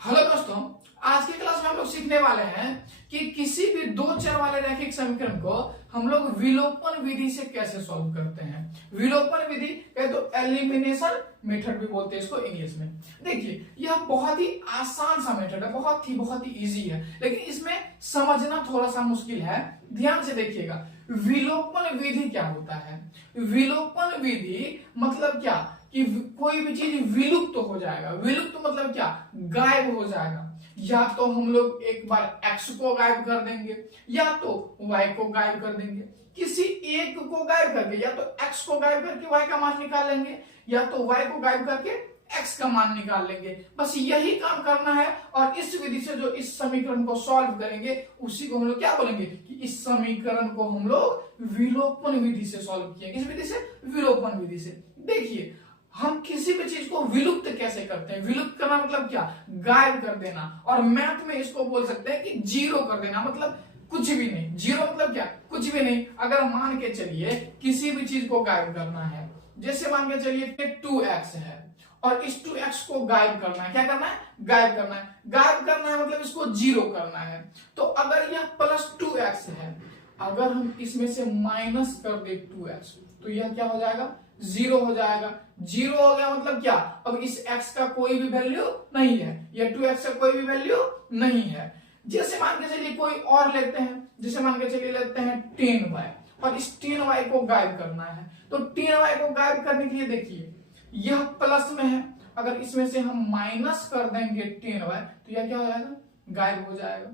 Hello दोस्तों, आज की क्लास में हम लोग सीखने वाले हैं कि किसी भी दो चर वाले रैखिक समीकरण को हम लोग विलोपन विधि से कैसे सॉल्व करते हैं। विलोपन विधि कहे तो एलिमिनेशन मेथड भी बोलते हैं इसको इंग्लिश में। देखिए, यह बहुत ही आसान सा मेथड है, बहुत ही इजी है, लेकिन इसमें समझना थोड़ा सा मुश्किल है। ध्यान से देखिएगा, विलोपन विधि क्या होता है। विलोपन विधि मतलब क्या कि कोई भी चीज विलुप्त तो हो जाएगा। विलुप्त मतलब क्या, गायब हो जाएगा। या तो हम लोग एक बार x को गायब कर देंगे या तो y को गायब कर देंगे। किसी एक को गायब करके या तो x को गायब करके y का मान निकाल लेंगे या तो y को गायब करके x का मान निकाल लेंगे। बस यही काम करना है और इस विधि से जो इस समीकरण को सॉल्व करेंगे उसी को हम लोग क्या बोलेंगे कि इस समीकरण को हम लोग विलोपन विधि से सॉल्व किए। किस विधि से? विलोपन विधि से। देखिए, हम किसी भी चीज को विलुप्त कैसे करते हैं। विलुप्त करना मतलब क्या, गायब कर देना। और मैथ में इसको बोल सकते हैं कि जीरो कर देना, मतलब कुछ भी नहीं। जीरो मतलब क्या, कुछ भी नहीं। अगर मान के चलिए किसी भी चीज को गायब करना है, जैसे मान के चलिए 2x है और इस 2x को गायब करना है। क्या करना है? गायब करना है। गायब करना है मतलब इसको जीरो करना है। तो अगर यह प्लस 2x है, अगर हम इसमें से माइनस कर दे 2x, तो यह क्या हो जाएगा, जीरो हो जाएगा। जीरो हो गया मतलब क्या, अब इस x का कोई भी वैल्यू नहीं है, या 2x का कोई भी वैल्यू नहीं है। जैसे मान के चलिए कोई और लेते हैं, जैसे मान के चलिए लेते हैं 10y और इस 10y को गायब करना है। तो 10y को गायब करने के लिए देखिए, यह प्लस में है, अगर इसमें से हम माइनस कर देंगे 10y तो यह क्या हो जाएगा, गायब हो जाएगा।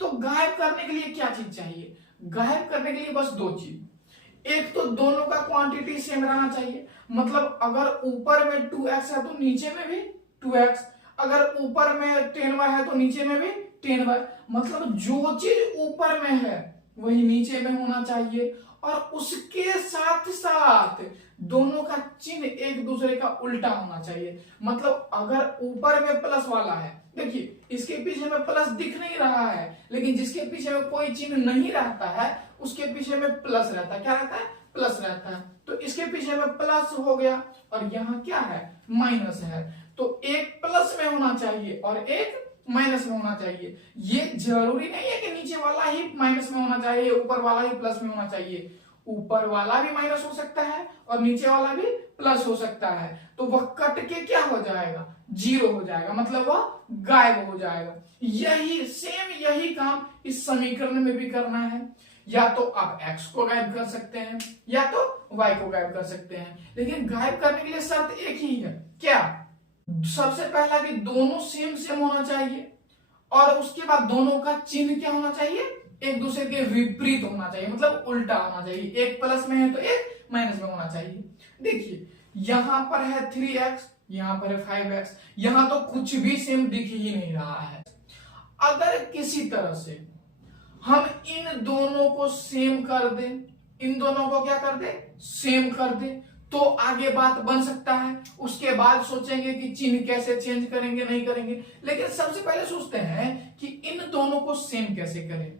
तो गायब करने के लिए क्या चीज चाहिए? गायब करने के लिए बस दो चीज। एक तो दोनों का क्वांटिटी सेम रहना चाहिए, मतलब अगर ऊपर में 2x है तो नीचे में भी 2x, अगर ऊपर में 10y है तो नीचे में भी 10y। मतलब जो चीज ऊपर में है वही नीचे में होना चाहिए और उसके साथ साथ दोनों का चिन्ह एक दूसरे का उल्टा होना चाहिए। मतलब अगर ऊपर में प्लस वाला है, देखिए इसके पीछे में प्लस दिख नहीं रहा है, लेकिन जिसके पीछे में कोई चिन्ह नहीं रहता है उसके पीछे में प्लस रहता है। क्या रहता है? प्लस रहता है। तो इसके पीछे में प्लस हो गया और यहाँ क्या है, माइनस है। तो एक प्लस में होना चाहिए और एक माइनस में होना चाहिए। ये जरूरी नहीं है कि नीचे वाला ही माइनस में होना चाहिए, ऊपर वाला ही प्लस में होना चाहिए। ऊपर वाला भी माइनस हो सकता है और नीचे वाला भी प्लस हो सकता है। तो वह कट के क्या हो जाएगा, जीरो हो जाएगा, मतलब वह गायब हो जाएगा। यही काम इस समीकरण में भी करना है। या तो आप x को गायब कर सकते हैं या तो y को गायब कर सकते हैं, लेकिन गायब करने के लिए शर्त एक ही है। क्या? सबसे पहला कि दोनों सेम सेम होना चाहिए और उसके बाद दोनों का चिन्ह क्या होना चाहिए, एक दूसरे के विपरीत होना चाहिए, मतलब उल्टा होना चाहिए। एक प्लस में है तो एक माइनस में होना चाहिए। देखिए, यहां पर है 3x, यहां पर है 5x, यहां तो कुछ भी सेम दिख ही नहीं रहा है। अगर किसी तरह से हम इन दोनों को सेम कर दें, इन दोनों को क्या कर दे, सेम कर दे, तो आगे बात बन सकता है। उसके बाद सोचेंगे कि चिन्ह कैसे चेंज करेंगे, नहीं करेंगे। लेकिन सबसे पहले सोचते हैं कि इन दोनों को सेम कैसे करें।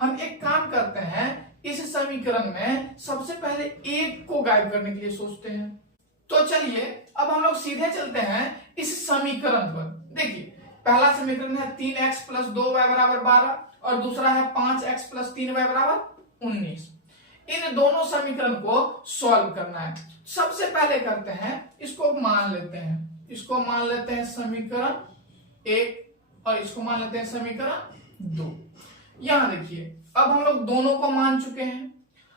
हम एक काम करते हैं, इस समीकरण में सबसे पहले एक को गायब करने के लिए सोचते हैं। तो चलिए अब हम लोग सीधे चलते हैं इस समीकरण पर। देखिए, पहला समीकरण है 3x प्लस 2y बराबर 12 और दूसरा है 5x प्लस 3y बराबर 19। इन दोनों समीकरण को सॉल्व करना है। सबसे पहले करते हैं, इसको मान लेते हैं, इसको मान लेते हैं समीकरण 1 और इसको मान लेते हैं समीकरण 2। यहां देखिए, अब हम लोग दोनों को मान चुके हैं।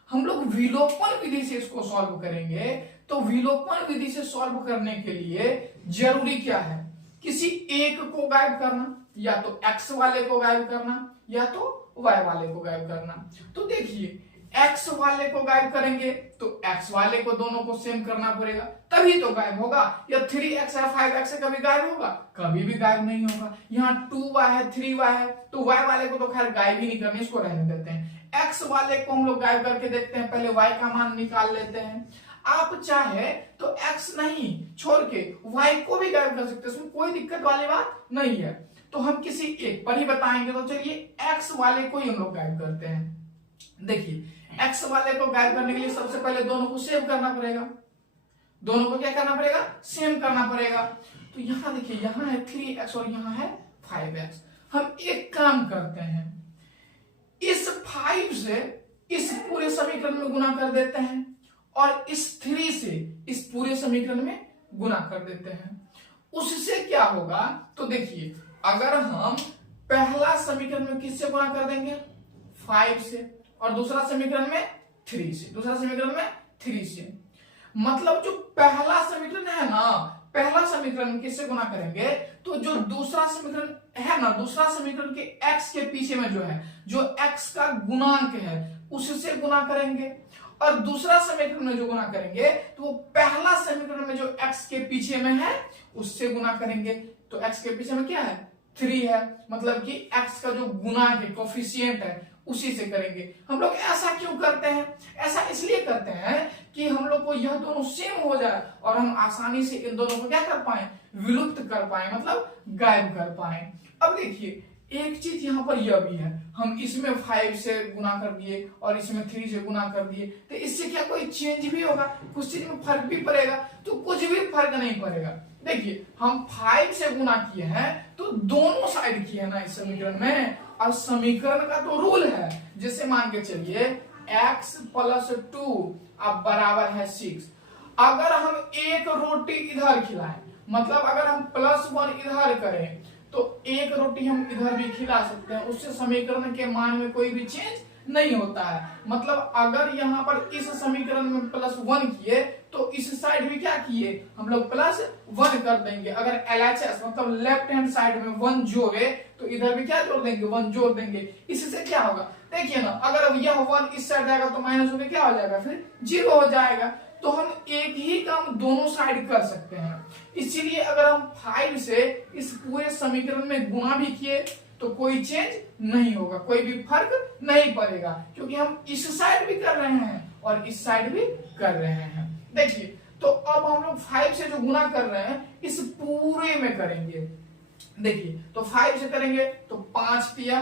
हम लोग विलोपन विधि से इसको सॉल्व करेंगे। तो विलोपन विधि से सॉल्व करने के लिए जरूरी क्या है, किसी एक को गायब करना, या तो x वाले को गायब करना या तो y वाले को गायब करना। तो देखिए, x वाले को गायब करेंगे तो x वाले को दोनों को सेम करना पड़ेगा, तभी तो गायब होगा। या 3x है 5x है, कभी गायब होगा? कभी भी गायब नहीं होगा। यहाँ 2y है 3y है, तो y वाले को तो खैर गायब ही नहीं करने, इसको रहने देते हैं। x वाले को हम लोग गायब करके देखते हैं, पहले y का मान निकाल लेते हैं। आप चाहे तो x नहीं छोड़ के y को भी गायब कर सकते हैं, इसमें कोई दिक्कत वाली बात नहीं है। तो हम किसी एक पर ही बताएंगे। तो चलिए x वाले को ही हम लोग गायब करते हैं। देखिए, x वाले को गायब करने के लिए सबसे पहले दोनों को सेम करना पड़ेगा। दोनों को क्या करना पड़ेगा, सेम करना पड़ेगा। तो यहाँ देखिए, यहाँ है 3x और यहाँ है 5x। हम एक काम करते हैं, इस 5 से इस पूरे समीकरण में गुना कर देते हैं और इस 3 से इस पूरे समीकरण में गुना कर देते हैं। उससे क्या होगा, तो देखिए अगर हम पहला समीकरण में किससे गुना कर देंगे, 5 से, और दूसरा समीकरण में 3 से, दूसरा समीकरण में 3 से, मतलब जो पहला समीकरण है ना, पहला समीकरण किससे गुना करेंगे, तो जो दूसरा समीकरण है ना, दूसरा समीकरण के x के पीछे में जो है, जो x का गुणांक है उससे गुना करेंगे, और दूसरा समीकरण में जो गुना करेंगे तो वो पहला समीकरण में जो x के पीछे में है उससे गुना करेंगे। तो x के पीछे में क्या है, 3 है, मतलब कि x का जो गुणांक है, कोफिशिएंट है, उसी से करेंगे। हम लोग ऐसा क्यों करते हैं, ऐसा इसलिए करते हैं कि हम लोग को यह दोनों सेम हो जाए और हम आसानी से इन दोनों को क्या कर पाए, विलुप्त कर पाए, मतलब गायब कर पाए। अब देखिए एक चीज यहाँ पर यह भी है, हम इसमें 5 से गुना कर दिए और इसमें 3 से गुना कर दिए, तो इससे क्या कोई चेंज भी होगा, कुछ चीज में फर्क भी पड़ेगा, तो कुछ भी फर्क नहीं पड़ेगा। देखिए हम 5 से गुना किए हैं तो दोनों साइड किए हैं ना इस समीकरण में, और समीकरण का तो रूल है, जैसे मान के चलिए x + 2 अब बराबर है 6। अगर हम एक रोटी इधर खिलाएं, मतलब अगर हम +1 इधर करें तो एक रोटी हम इधर भी खिला सकते हैं, उससे समीकरण के मान में कोई भी चेंज नहीं होता है। मतलब अगर यहाँ पर इस समीकरण में +1 किए तो इस साइड भी क्या किए, हम लोग +1 कर देंगे। अगर LHS मतलब लेफ्ट हैंड साइड में 1 जोड़े तो इधर भी क्या जोड़ देंगे, 1 जोड़ देंगे। इससे क्या होगा, देखिए ना, अगर यह 1 इस साइड जाएगा तो माइनस होकर क्या हो जाएगा, फिर 0 हो जाएगा। तो हम एक ही काम दोनों साइड कर सकते हैं। इसीलिए अगर हम 5 से इस पूरे समीकरण में गुना भी किए तो कोई चेंज नहीं होगा, कोई भी फर्क नहीं पड़ेगा, क्योंकि हम इस साइड भी कर रहे हैं और इस साइड भी कर रहे हैं। देखिए तो अब हम लोग 5 से जो गुना कर रहे हैं इस पूरे में करेंगे। देखिए तो 5 से करेंगे तो 5 तिया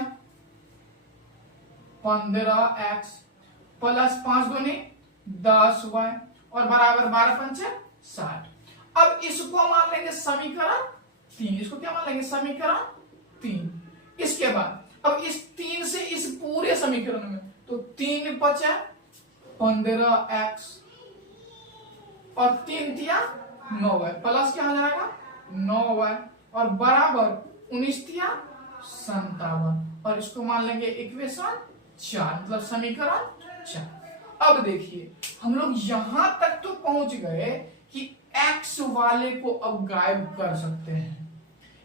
15x प्लस 5 दूनी 10y और बराबर 12 पंचे 60। अब इसको मान लेंगे समीकरण 3, इसको क्या मान लेंगे, समीकरण 3। इसके बाद अब इस 3 से इस पूरे समीकरण में तो 3 बचा 15x और 3 तिया 9y प्लस क्या हो जाएगा 9y और बराबर 19 तिया 57 और इसको मान लेंगे इक्वेशन 4, मतलब समीकरण 4। अब देखिए हम लोग यहां तक तो पहुंच गए कि x वाले को अब गायब कर सकते हैं,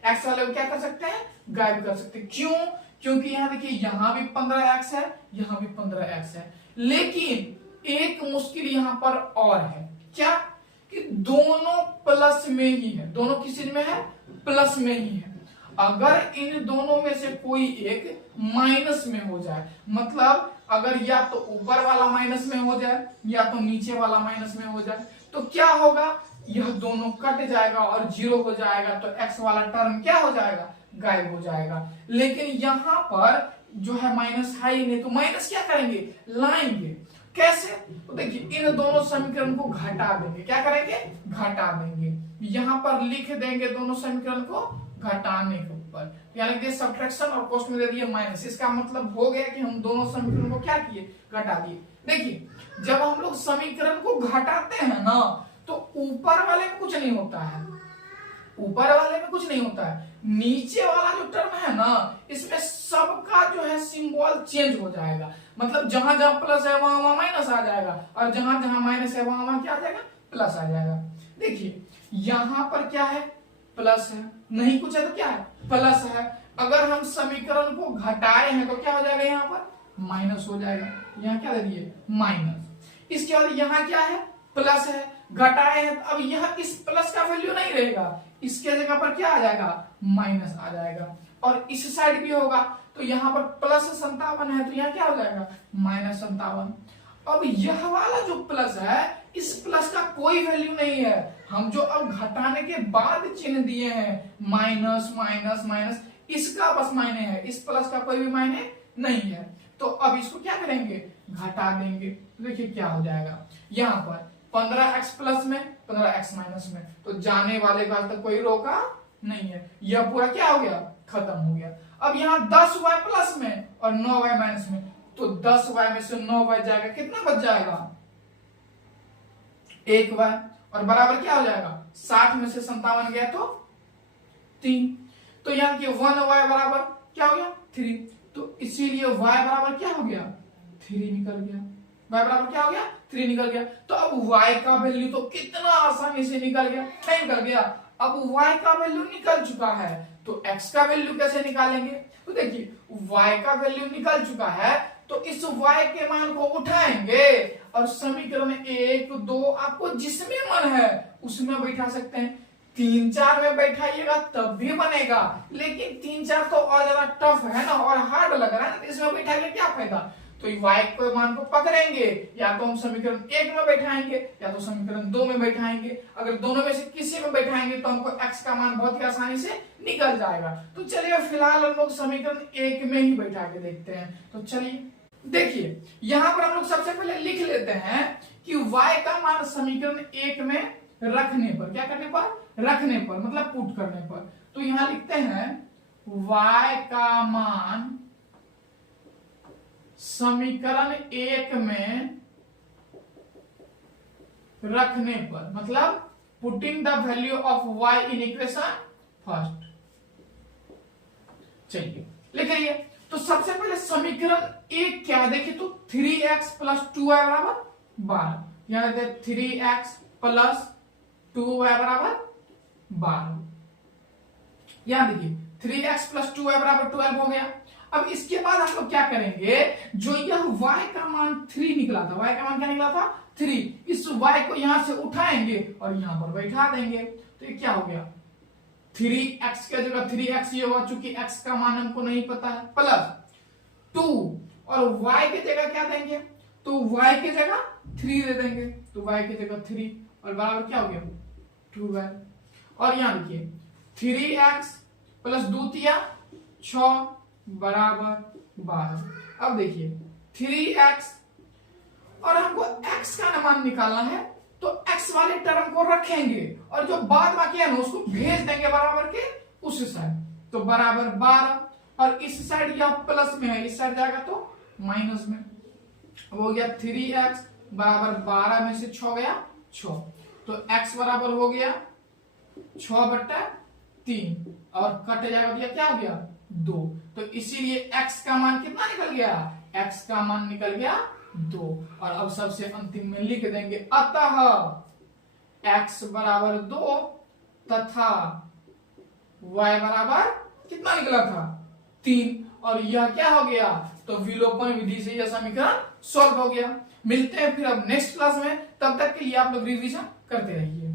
x वाले को क्या कर सकते हैं, गायब कर सकते हैं। क्यों, क्योंकि यहां देखिए यहां भी 15x है, यहां भी 15x है, लेकिन एक मुश्किल यहां पर और है, क्या कि दोनों प्लस में ही है, दोनों किस चीज में है, प्लस में ही है। अगर इन दोनों में से कोई एक माइनस में हो जाए, मतलब अगर या तो ऊपर वाला माइनस में हो जाए या तो नीचे वाला माइनस में हो जाए, तो क्या होगा, यह दोनों कट जाएगा और 0 हो जाएगा, तो x वाला टर्म क्या हो जाएगा, गायब हो जाएगा। लेकिन यहां पर जो है माइनस है ही नहीं, तो माइनस क्या करेंगे, लाएंगे। कैसे, तो देखिए इन दोनों समीकरण को घटा देंगे, क्या करेंगे, घटा देंगे। यहां पर लिख देंगे दोनों समीकरण को घटाने के ऊपर, यानी कि सब्ट्रैक्शन और कोष्ठ में दे दिए माइनस। इसका मतलब हो गया कि हम दोनों समीकरण को क्या किए, घटा दिए। देखिए जब हम लोग समीकरण को घटाते हैं ना तो ऊपर वाले में कुछ नहीं होता है, ऊपर वाले में कुछ नहीं होता है, नीचे वाला जो टर्म है ना इसमें सबका जो है सिंबल चेंज हो जाएगा। मतलब जहां जहां प्लस है वहां वहां माइनस आ जाएगा और जहां जहां माइनस है वहां वहां क्या आ जाएगा, प्लस आ जाएगा। देखिए यहां पर क्या है, प्लस है, नहीं कुछ है तो क्या है, प्लस है। अगर हम समीकरण को घटाए हैं तो क्या हो जाएगा, यहाँ पर माइनस हो जाएगा, यहाँ क्या दे दिए, माइनस। इसके बाद यहाँ क्या है, प्लस है, घटाए हैं तो अब यह इस प्लस का वैल्यू नहीं रहेगा, इसके जगह पर क्या आ जाएगा, माइनस आ जाएगा। और इस साइड भी होगा तो यहाँ पर प्लस 57 है तो यहाँ क्या हो जाएगा, -57। अब यह वाला जो प्लस है इस प्लस का कोई वैल्यू नहीं है, हम जो अब घटाने के बाद चिन्ह दिए हैं माइनस माइनस माइनस, इसका बस मायने है, इस प्लस का कोई भी मायने नहीं है। तो अब इसको क्या करेंगे, घटा देंगे। तो देखिए क्या हो जाएगा, यहाँ पर 15x प्लस में 15x माइनस में, तो जाने वाले का तक कोई रोका नहीं है, यह पूरा क्या हो गया, खत्म हो गया। अब यहाँ 10y प्लस में और 9y माइनस में, तो 10y में से 9y जाएगा, कितना बच जाएगा, 1y, और बराबर क्या हो जाएगा, 60 में से 57 गया तो 3, तो यहाँ की 1y बराबर क्या हो गया, 3, तो इसीलिए y बराबर क्या हो गया, 3 निकल गया, y बराबर क्या हो गया, 3 निकल गया। तो अब y का वैल्यू तो कितना आसानी से निकल गया, निकल गया। अब y का वैल्यू निकल चुका है, तो x का वैल्यू कैसे निकालेंगे, तो देखिए y का वैल्यू निकल चुका है, तो इस y के मान को उठाएंगे और समीकरण 1, 2 आपको जिसमें मन है उसमें बैठा सकते हैं। 3, 4 में बैठाइएगा तब भी बनेगा, लेकिन 3, 4 तो और ज्यादा टफ है ना और हार्ड लग रहा है ना, इसमें बैठाइए क्या फायदा। तो y के मान को पकड़ेंगे, या तो हम समीकरण 1 में बैठाएंगे या तो समीकरण 2 में बैठाएंगे। अगर दोनों में से किसी में बैठाएंगे तो हमको x का मान बहुत ही आसानी से निकल जाएगा। तो चलिए फिलहाल हम लोग समीकरण 1 में ही बैठा के देखते हैं। तो चलिए देखिए, यहां पर हम लोग सबसे पहले लिख लेते हैं कि y का मान समीकरण 1 में रखने पर, क्या करने पर, रखने पर, मतलब पुट करने पर, तो यहां लिखते हैं y का मान समीकरण 1 में रखने पर, मतलब putting the value of y in equation first. चलिए लिख रही है, तो सबसे पहले समीकरण 1 क्या है, देखिए तो 3x प्लस 2y बराबर 12, यहां देते 3x प्लस 2y बराबर 12, यहां देखिए 3x प्लस 2y बराबर 12 हो गया। अब इसके बाद हम लोग क्या करेंगे, जो यह y का मान 3 निकला था, y का मान क्या निकला था, 3, इस y को यहां से उठाएंगे और यहां पर बैठा देंगे, तो ये क्या हो गया, 3x की जगह 3x ये होगा, चूंकि x का मान हमको नहीं पता है, प्लस 2, और y की जगह क्या देंगे, तो y की जगह 3 दे देंगे, तो y की जगह 3 और बराबर क्या हो गया, 2y, और यहां देखिए 3x प्लस 2 6 बराबर 12। अब देखिए 3x और हमको x का मान निकालना है, तो x वाले टर्म को रखेंगे और जो बाद बाकी है ना उसको भेज देंगे बराबर के उस साइड, तो बराबर 12, और इस साइड यह प्लस में है, इस साइड जाएगा तो माइनस में, हो गया 3x बराबर 12 में से 6 गया 6, तो x बराबर हो गया 6/3 और कट जाएगा, तो क्या हो गया 2, तो इसीलिए x का मान कितना निकल गया, x का मान निकल गया 2, और अब सबसे अंतिम में लिख देंगे अतः x बराबर 2 तथा y बराबर कितना निकला था 3, और यह क्या हो गया, तो विलोपन विधि से यह समीकरण सॉल्व हो गया। मिलते हैं फिर अब नेक्स्ट क्लास में, तब तक के लिए आप लोग रिवीजन करते रहिए।